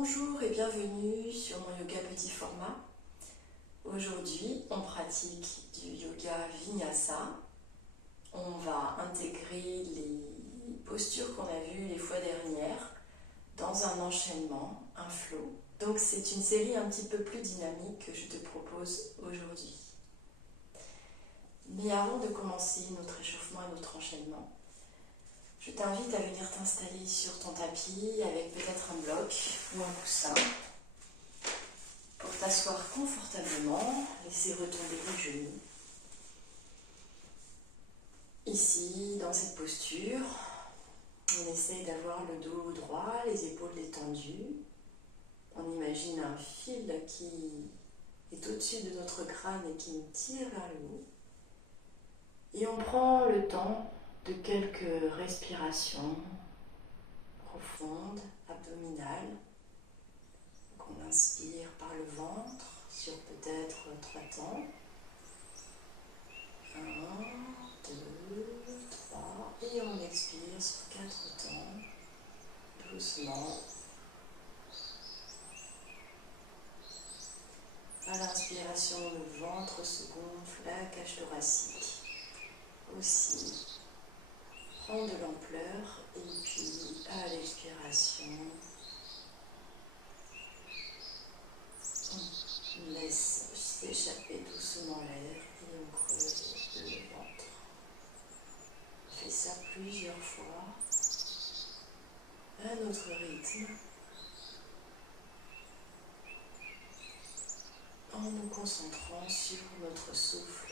Bonjour et bienvenue sur mon yoga petit format. Aujourd'hui, on pratique du yoga vinyasa. On va intégrer les postures qu'on a vues les fois dernières dans un enchaînement, un flow. Donc c'est une série un petit peu plus dynamique que je te propose aujourd'hui. Mais avant de commencer notre échauffement et notre enchaînement, je t'invite à venir t'installer sur ton tapis avec peut-être un bloc ou un coussin pour t'asseoir confortablement, laisser retomber les genoux. Ici, dans cette posture, on essaye d'avoir le dos droit, les épaules détendues. On imagine un fil qui est au-dessus de notre crâne et qui nous tire vers le haut. Et on prend le temps de quelques respirations profondes, abdominales. Donc on inspire par le ventre sur peut-être 3 temps. 1, 2, 3. Et on expire sur 4 temps, doucement. À l'inspiration, le ventre se gonfle, la cage thoracique aussi prend de l'ampleur, et puis à l'expiration, on laisse s'échapper doucement l'air et on creuse le ventre. On fait ça plusieurs fois à notre rythme, en nous concentrant sur notre souffle.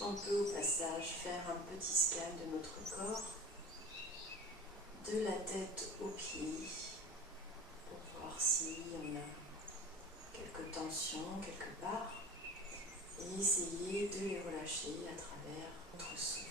On peut au passage faire un petit scan de notre corps, de la tête aux pieds, pour voir si on a quelques tensions quelque part, et essayer de les relâcher à travers notre souffle.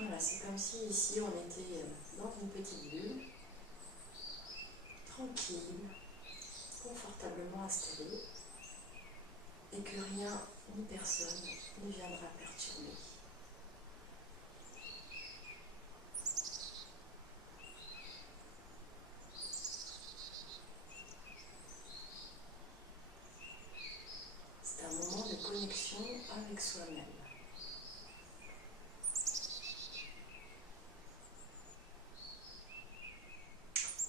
Voilà, c'est comme si ici on était dans une petite bulle, tranquille, confortablement installée, et que rien ni personne ne viendra perturber. C'est un moment de connexion avec soi-même.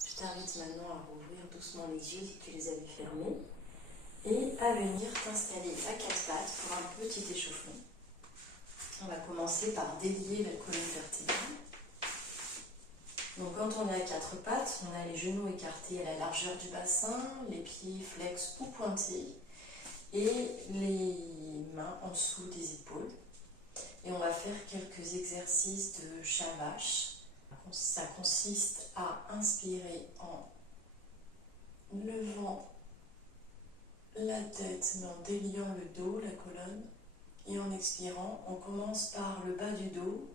Je t'invite maintenant à rouvrir doucement les yeux si tu les avais fermés et à venir t'installer à 4 pattes pour un petit échauffement. On va commencer par délier la colonne vertébrale. Donc quand on est à 4 pattes, on a les genoux écartés à la largeur du bassin, les pieds flex ou pointés et les mains en dessous des épaules. Et on va faire quelques exercices de chat vache. Ça consiste à inspirer en levant la tête mais en déliant le dos, la colonne. Et en expirant, on commence par le bas du dos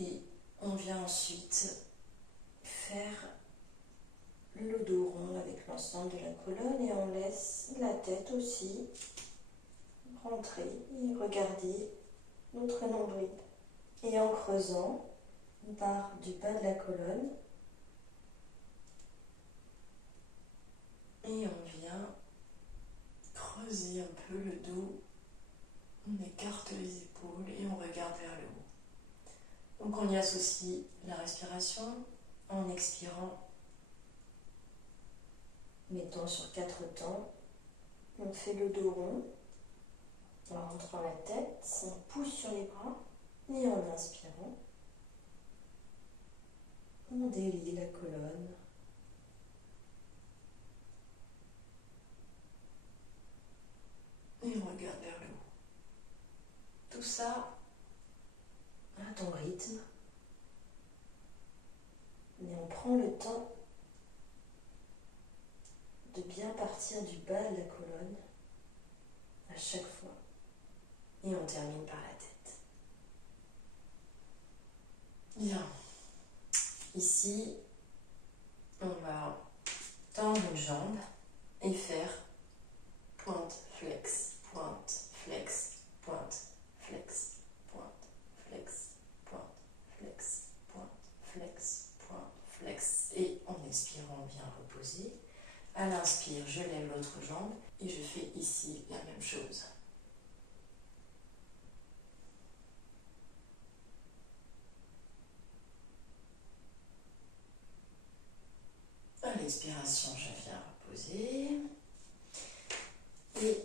et on vient ensuite faire le dos rond avec l'ensemble de la colonne et on laisse la tête aussi rentrer et regarder notre nombril. Et en creusant, on part du bas de la colonne et on vient creuser un peu le dos. On écarte les épaules et on regarde vers le haut. Donc on y associe la respiration en expirant. Mettons sur 4 temps. On fait le dos rond en rentrant la tête. On pousse sur les bras et en inspirant, on délie la colonne. Et on regarde vers le haut. Tout ça à ton rythme, mais en prends le temps de bien partir du bas de la colonne à chaque fois. Et on termine par la tête. Bien. Ici, on va tendre une jambe et faire pointe, flex, pointe, flex, pointe, flex, pointe, flex, pointe, flex, pointe, flex, pointe, flex. Et en expirant, bien reposer. À l'inspire, je lève l'autre jambe et je fais ici la même chose. À l'expiration, je viens reposer. Et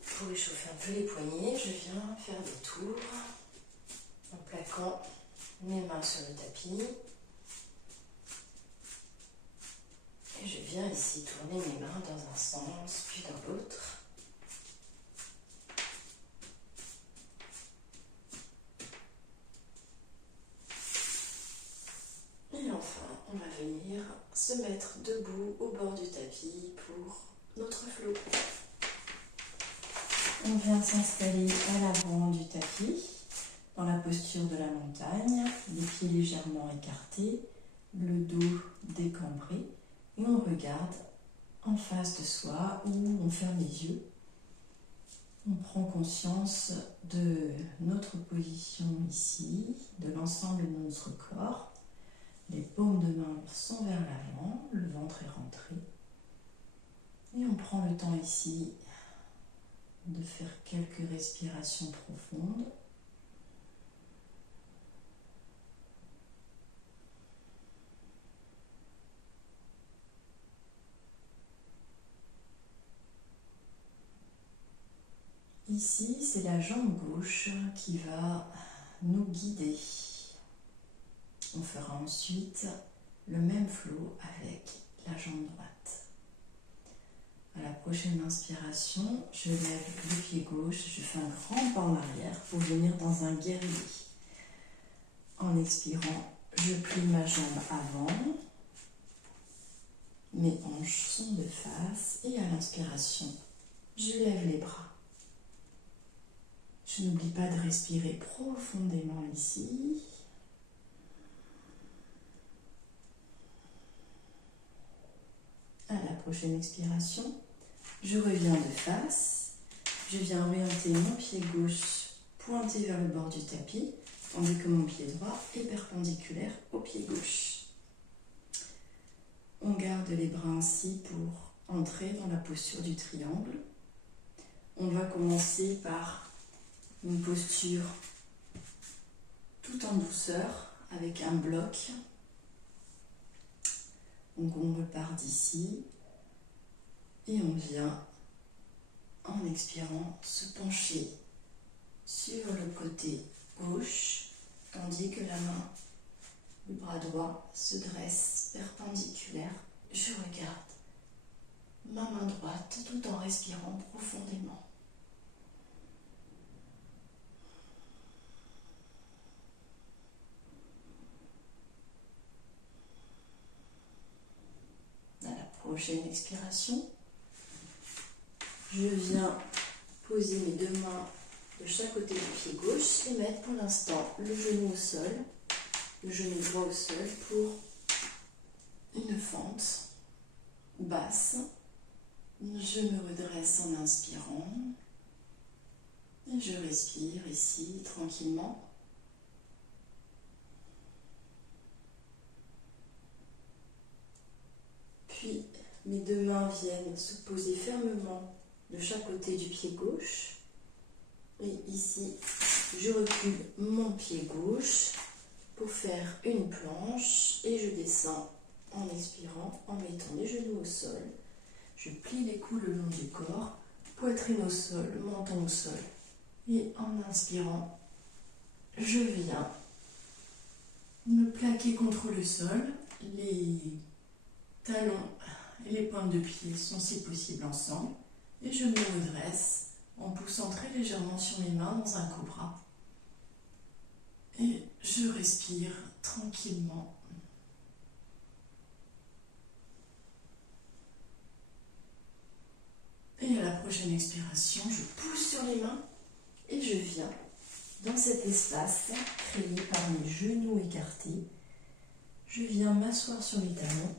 pour échauffer un peu les poignets, je viens faire des tours en plaquant mes mains sur le tapis. Et je viens ici tourner mes mains dans un sens puis dans l'autre. Et enfin, on va venir se mettre debout au bord du tapis pour notre flow. On vient s'installer à l'avant du tapis, dans la posture de la montagne, les pieds légèrement écartés, le dos décambré, et on regarde en face de soi où on ferme les yeux. On prend conscience de notre position ici, de l'ensemble de notre corps. Les paumes de main sont vers l'avant, le ventre est rentré. Et on prend le temps ici de faire quelques respirations profondes. Ici, c'est la jambe gauche qui va nous guider. On fera ensuite le même flow avec la jambe droite. À la prochaine inspiration, je lève le pied gauche, je fais un grand pas en arrière pour venir dans un guerrier. En expirant, je plie ma jambe avant, mes hanches sont de face et à l'inspiration, je lève les bras. Je n'oublie pas de respirer profondément ici. À la prochaine expiration, je reviens de face. Je viens orienter mon pied gauche pointé vers le bord du tapis, tandis que mon pied droit est perpendiculaire au pied gauche. On garde les bras ainsi pour entrer dans la posture du triangle. On va commencer par une posture tout en douceur avec un bloc. Donc on repart d'ici et on vient en expirant se pencher sur le côté gauche tandis que la main, le bras droit se dresse perpendiculaire. Je regarde ma main droite tout en respirant profondément. À la prochaine expiration, je viens poser mes deux mains de chaque côté du pied gauche et mettre pour l'instant le genou au sol, le genou droit au sol pour une fente basse. Je me redresse en inspirant et je respire ici tranquillement. Puis mes deux mains viennent se poser fermement de chaque côté du pied gauche. Et ici, je recule mon pied gauche pour faire une planche et je descends en expirant, en mettant les genoux au sol. Je plie les coudes le long du corps, poitrine au sol, menton au sol. Et en inspirant, je viens me plaquer contre le sol. Les talons et les pointes de pied sont si possible ensemble. Et je me redresse en poussant très légèrement sur mes mains dans un cobra. Et je respire tranquillement. expiration, je pousse sur les mains et je viens dans cet espace créé par mes genoux écartés. Je viens m'asseoir sur les talons,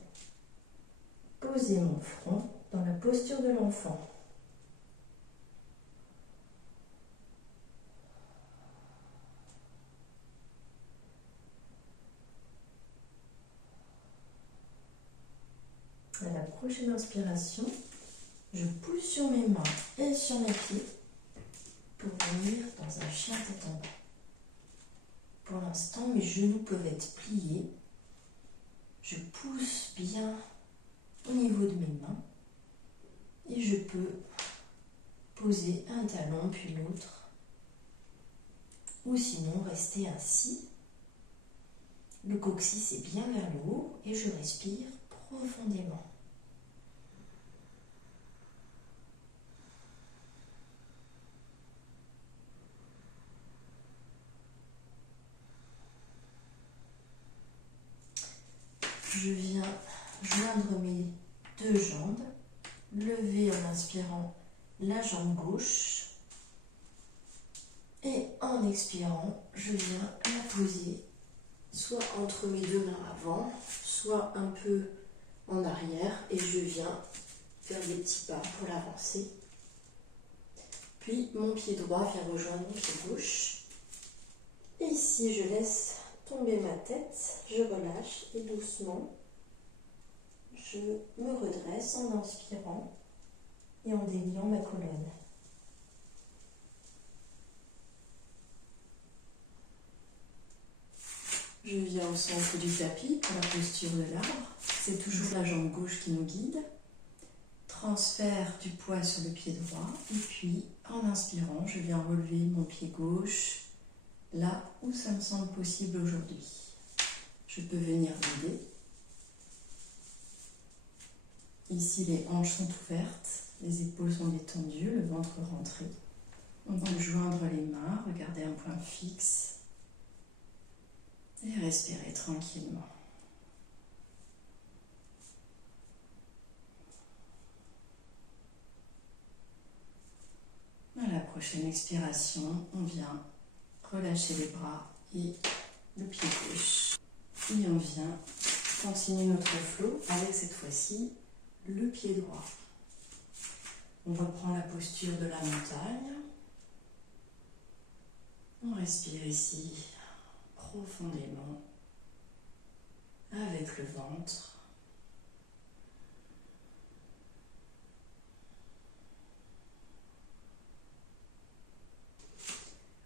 poser mon front dans la posture de l'enfant. À la prochaine inspiration, je pousse sur mes mains et sur mes pieds pour venir dans un chien tête en bas. Pour l'instant, mes genoux peuvent être pliés. Je pousse bien au niveau de mes mains et je peux poser un talon puis l'autre, ou sinon rester ainsi. Le coccyx est bien vers le haut et je respire profondément. Je viens joindre mes deux jambes, lever en inspirant la jambe gauche et en expirant, je viens la poser soit entre mes deux mains avant, soit un peu en arrière et je viens faire des petits pas pour l'avancer. Puis mon pied droit vient rejoindre mon pied gauche. Et ici, je laisse tomber ma tête, je relâche et doucement, je me redresse en inspirant et en déliant ma colonne. Je viens au centre du tapis pour la posture de l'arbre. C'est toujours la jambe gauche qui nous guide. Transfert du poids sur le pied droit. Et puis, en inspirant, je viens relever mon pied gauche là où ça me semble possible aujourd'hui. Je peux venir guider. Ici, les hanches sont ouvertes, les épaules sont détendues, le ventre rentré. On va joindre les mains, regarder un point fixe et respirer tranquillement. À la prochaine expiration, on vient relâcher les bras et le pied gauche. Et on vient continuer notre flow avec cette fois-ci le pied droit. On reprend la posture de la montagne. On respire ici profondément avec le ventre.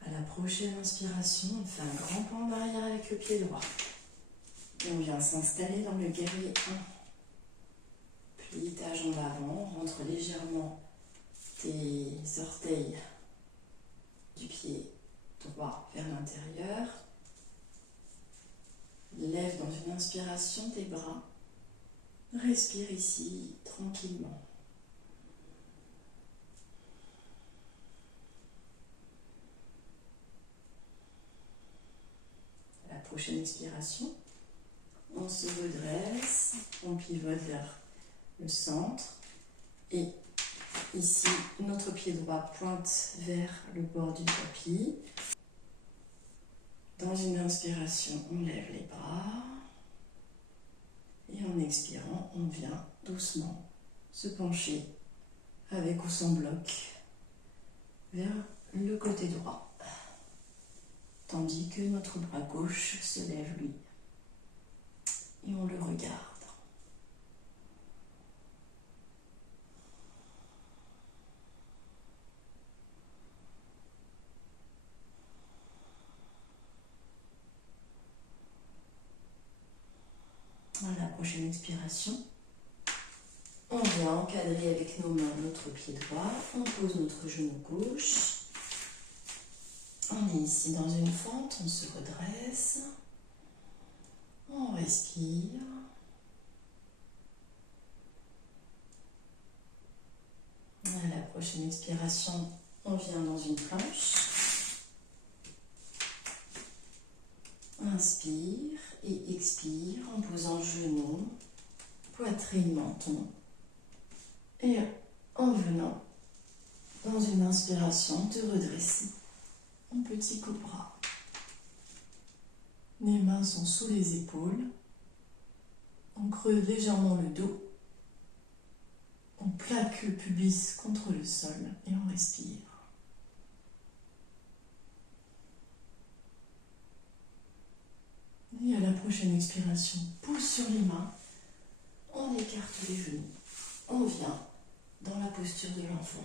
À la prochaine inspiration, on fait un grand pas en arrière avec le pied droit. Et on vient s'installer dans le guerrier 1. Plie ta jambe avant, rentre légèrement tes orteils du pied droit vers l'intérieur. Lève dans une inspiration tes bras. Respire ici tranquillement. À la prochaine expiration, on se redresse, on pivote vers le centre et ici notre pied droit pointe vers le bord du tapis. Dans une inspiration, on lève les bras et en expirant, on vient doucement se pencher avec ou sans bloc vers le côté droit, tandis que notre bras gauche se lève lui et on le regarde. À la prochaine expiration, on vient encadrer avec nos mains notre pied droit, on pose notre genou gauche. On est ici dans une fente, on se redresse, on respire. À la prochaine expiration, on vient dans une planche. Inspire et expire en posant genoux, poitrine, menton. Et en venant Dans une inspiration, te redresser en petit cobra. Les mains sont sous les épaules. On creuse légèrement le dos. On plaque le pubis contre le sol et on respire. Et à la prochaine expiration, pouce sur les mains. On écarte les genoux. On vient dans la posture de l'enfant.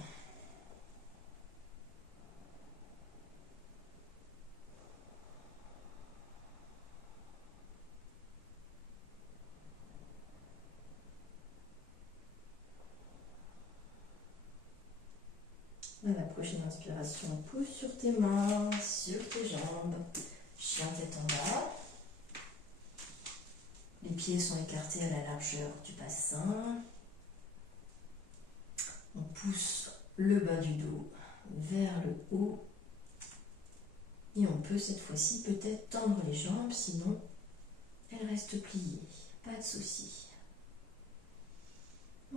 À la prochaine inspiration, pousse sur tes mains, sur tes jambes, chien tête en bas. Les pieds sont écartés à la largeur du bassin. On pousse le bas du dos vers le haut. Et on peut cette fois-ci peut-être tendre les jambes, sinon elles restent pliées. Pas de souci.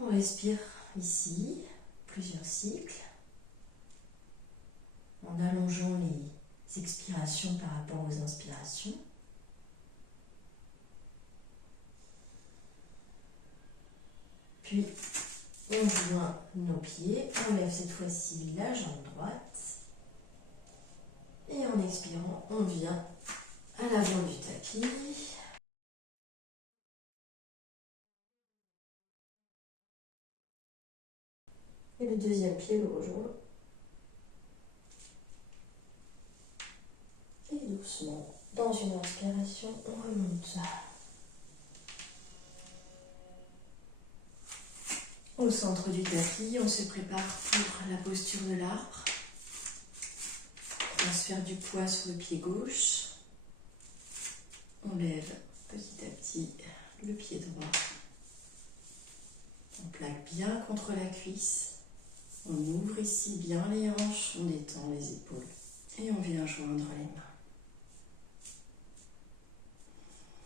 On respire ici, plusieurs cycles, en allongeant les expirations par rapport aux inspirations. Puis, on joint nos pieds, on lève cette fois-ci la jambe droite. Et en expirant, on vient à l'avant du tapis. Et le deuxième pied le rejoint. Et doucement, dans une inspiration, on remonte au centre du tapis. On se prépare pour la posture de l'arbre. Transfert du poids sur le pied gauche. On lève petit à petit le pied droit. On plaque bien contre la cuisse. On ouvre ici bien les hanches, on détend les épaules. Et on vient joindre les mains.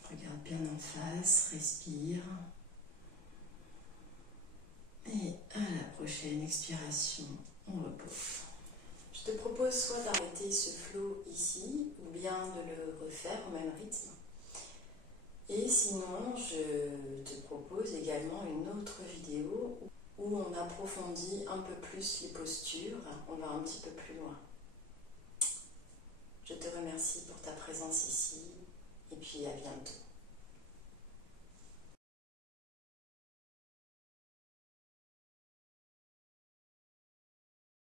Regarde bien en face, respire. Et à la prochaine expiration, on repose. Je te propose soit d'arrêter ce flow ici, ou bien de le refaire au même rythme. Et sinon, je te propose également une autre vidéo où on approfondit un peu plus les postures, on va un petit peu plus loin. Je te remercie pour ta présence ici, et puis à bientôt.